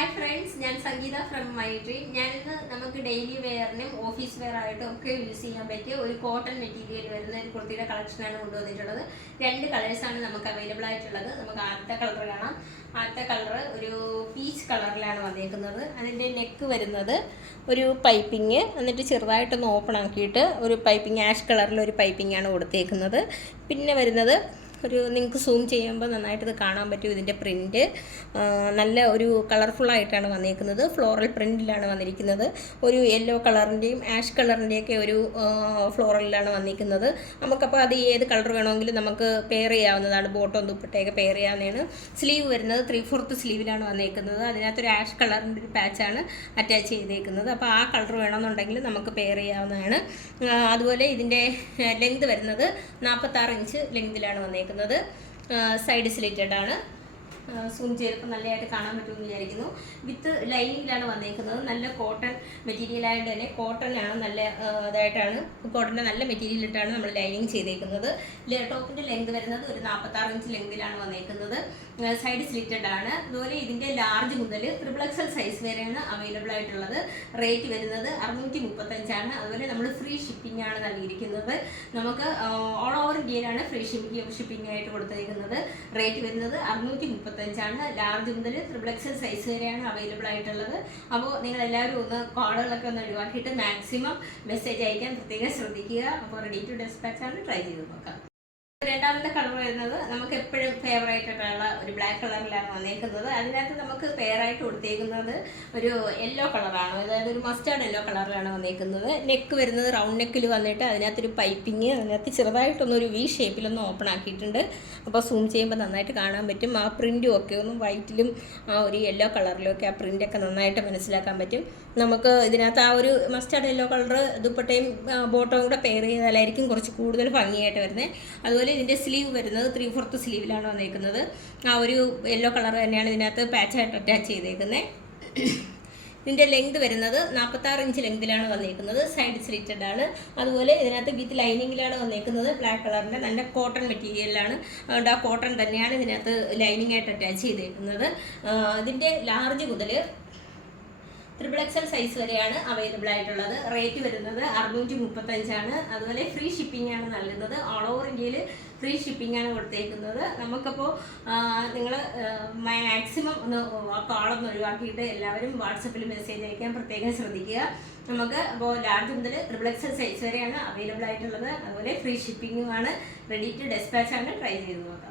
Hi friends, ഞാൻ സംഗീത from my dream. ഞാനിന്ന് നമുക്ക് ഡെയിലി വെയറിനും ഓഫീസ് വെയർ ആയിട്ടും ഒക്കെ യൂസ് ചെയ്യാൻ പറ്റിയ ഒരു കോട്ടൺ മെറ്റീരിയൽ വരുന്ന ഒരു കുർത്തിയുടെ കളക്ഷനാണ് കൊണ്ടുവന്നിട്ടുള്ളത്. 2 കളേഴ്സാണ് നമുക്ക് അവൈലബിൾ ആയിട്ടുള്ളത്. നമുക്ക് ആദ്യത്തെ കളർ കാണാം. ആദ്യത്തെ കളർ ഒരു പീച്ച് കളറിലാണ് വന്നേക്കുന്നത്. അതിൻ്റെ നെക്ക് വരുന്നത് ഒരു പൈപ്പിങ്, എന്നിട്ട് ചെറുതായിട്ടൊന്ന് ഓപ്പൺ ആക്കിയിട്ട് ഒരു പൈപ്പിങ് ആഷ് കളറിൽ ഒരു പൈപ്പിംഗ് ആണ് കൊടുത്തേക്കുന്നത്. പിന്നെ വരുന്നത് നിങ്ങൾക്ക് സൂം ചെയ്യുമ്പോൾ നന്നായിട്ട് ഇത് കാണാൻ പറ്റും. ഇതിൻ്റെ പ്രിൻറ്റ് നല്ല ഒരു കളർഫുള്ളായിട്ടാണ് വന്നിരിക്കുന്നത്. ഫ്ലോറൽ പ്രിൻറ്റിലാണ് വന്നിരിക്കുന്നത്. ഒരു യെല്ലോ കളറിൻ്റെയും ആഷ് കളറിൻ്റെയൊക്കെ ഒരു ഫ്ലോറലിലാണ് വന്നിരിക്കുന്നത്. നമുക്കപ്പോൾ അത് ഏത് കളർ വേണമെങ്കിലും നമുക്ക് പെയർ ചെയ്യാവുന്നതാണ്. ബോട്ടം ദുപ്പട്ടയൊക്കെ പെയർ ചെയ്യാവുന്നതാണ്. സ്ലീവ് വരുന്നത് 3/4 സ്ലീവിലാണ് വന്നിരിക്കുന്നത്. അതിനകത്തൊരു ആഷ് കളറിൻ്റെ ഒരു പാച്ചാണ് അറ്റാച്ച് ചെയ്തേക്കുന്നത്. അപ്പോൾ ആ കളർ വേണമെന്നുണ്ടെങ്കിൽ നമുക്ക് പെയർ ചെയ്യാവുന്നതാണ്. അതുപോലെ ഇതിൻ്റെ ലെങ്ത് വരുന്നത് 46 ഇഞ്ച് ലെങ്തിലാണ് വന്നിരിക്കുന്നത്. സൈഡ് സ്ലിറ്റഡ് ആണ്. സൂം ചെയ്തപ്പോൾ നല്ലതായിട്ട് കാണാൻ പറ്റുമെന്ന് വിചാരിക്കുന്നു. വിത്ത് ലൈനിങ്ങിലാണ് വന്നിരിക്കുന്നത്. നല്ല കോട്ടൺ മെറ്റീരിയൽ ആയിട്ട് തന്നെ കോട്ടനാണ്, നല്ല ഇതായിട്ടാണ് കോട്ടൻ്റെ നല്ല മെറ്റീരിയൽ ഇട്ടാണ് നമ്മൾ ലൈനിങ് ചെയ്തേക്കുന്നത്. ടോപ്പിൻ്റെ ലെങ്ത് വരുന്നത് ഒരു 46 ഇഞ്ച് ലെങ്തിലാണ് വന്നിരിക്കുന്നത്. സൈഡ് സ്ലിറ്റഡ് ആണ്. അതുപോലെ ഇതിൻ്റെ ലാർജ് മുതൽ XXL സൈസ് വരെയാണ് അവൈലബിൾ ആയിട്ടുള്ളത്. റേറ്റ് വരുന്നത് 635 ആണ്. അതുപോലെ നമ്മൾ ഫ്രീ ഷിപ്പിംഗ് ആണ് നൽകിയിരിക്കുന്നത്. നമുക്ക് ഓൾ ഓവർ ഇന്ത്യയിലാണ് ഫ്രീ ഷിപ്പിംഗ് ആയിട്ട് കൊടുത്തിരിക്കുന്നത്. റേറ്റ് വരുന്നത് 635 ആണ്. ലാർജ് മുതൽ XXL സൈസ് വരെയാണ് അവൈലബിൾ ആയിട്ടുള്ളത്. അപ്പോൾ നിങ്ങളെല്ലാവരും ഒന്ന് കോളുകളൊക്കെ ഒന്ന് ഒഴിവാക്കിയിട്ട് മാക്സിമം മെസ്സേജ് അയക്കാൻ പ്രത്യേകം ശ്രദ്ധിക്കുക. അപ്പോൾ റെഡി ടു ഡെസ്പാച്ച് ആണ്, ട്രൈ ചെയ്ത് നോക്കാം. രണ്ടാമത്തെ കളർ വരുന്നത് നമുക്ക് എപ്പോഴും ഫേവറേറ്റ് ആയിട്ടുള്ള ഒരു ബ്ലാക്ക് കളറിലാണ് വന്നിരിക്കുന്നത്. അതിനകത്ത് നമുക്ക് പെയറായിട്ട് കൊടുത്തേക്കുന്നത് ഒരു യെല്ലോ കളറാണ്. അതായത് ഒരു മസ്റ്റാർഡ് യെല്ലോ കളറിലാണ് വന്നിരിക്കുന്നത്. നെക്ക് വരുന്നത് റൗണ്ട് നെക്കിൽ വന്നിട്ട് അതിനകത്തൊരു പൈപ്പിങ്, അതിനകത്ത് ചെറുതായിട്ടൊന്നൊരു വി ഷേപ്പിലൊന്ന് ഓപ്പൺ ആക്കിയിട്ടുണ്ട്. അപ്പോൾ സൂം ചെയ്യുമ്പോൾ നന്നായിട്ട് കാണാൻ പറ്റും. ആ പ്രിൻറ്റും ഒക്കെ ഒന്ന് വൈറ്റിലും ആ ഒരു യെല്ലോ കളറിലും ഒക്കെ ആ പ്രിൻ്റൊക്കെ നന്നായിട്ട് മനസ്സിലാക്കാൻ പറ്റും. നമുക്ക് ഇതിനകത്ത് ആ ഒരു മസ്റ്റാർഡ് യെല്ലോ കളർ ദുപ്പട്ടയും ബോട്ടവും കൂടെ പെയർ ചെയ്താലായിരിക്കും കുറച്ച് കൂടുതൽ ഭംഗിയായിട്ട് വരുന്നത്. അതുപോലെ ഇതിൻ്റെ സ്ലീവ് വരുന്നത് 3/4 സ്ലീവിലാണ് വന്നിരിക്കുന്നത്. ആ ഒരു യെല്ലോ കളർ തന്നെയാണ് ഇതിനകത്ത് പാച്ചായിട്ട് അറ്റാച്ച് ചെയ്തേക്കുന്നത്. ഇതിൻ്റെ ലെങ്ത് വരുന്നത് 46 ഇഞ്ച് ലെങ്തിലാണ് വന്നിരിക്കുന്നത്. സൈഡ് സ്ലിറ്റഡ് ആണ്. അതുപോലെ ഇതിനകത്ത് വിത്ത് ലൈനിങ്ങിലാണ് വന്നിരിക്കുന്നത്. ബ്ലാക്ക് കളറിൻ്റെ നല്ല കോട്ടൺ മെറ്റീരിയലാണ്. അതുകൊണ്ട് ആ കോട്ടൺ തന്നെയാണ് ഇതിനകത്ത് ലൈനിങ് ആയിട്ട് അറ്റാച്ച് ചെയ്തേക്കുന്നത്. ഇതിൻ്റെ ലാർജ് മുതൽ XXL സൈസ് വരെയാണ് അവൈലബിൾ ആയിട്ടുള്ളത്. റേറ്റ് വരുന്നത് 635 ആണ്. അതുപോലെ ഫ്രീ ഷിപ്പിംഗ് ആണ് നൽകുന്നത്. ഓൾ ഓവർ ഇന്ത്യയിൽ ഫ്രീ ഷിപ്പിംഗ് ആണ് കൊടുത്തേക്കുന്നത്. നമുക്കപ്പോൾ നിങ്ങൾ മാക്സിമം ഒന്ന് കോളൊന്ന് ഒഴിവാക്കിയിട്ട് എല്ലാവരും വാട്സപ്പിൽ മെസ്സേജ് അയക്കാൻ പ്രത്യേകം ശ്രദ്ധിക്കുക. നമുക്ക് അപ്പോൾ ലാർജ് മുതൽ XXL സൈസ് വരെയാണ് അവൈലബിൾ ആയിട്ടുള്ളത്. അതുപോലെ ഫ്രീ ഷിപ്പിംഗുമാണ്. റെഡി ടു ഡെസ്പാച്ച് ആണ്, ട്രൈ ചെയ്ത് നോക്കാം.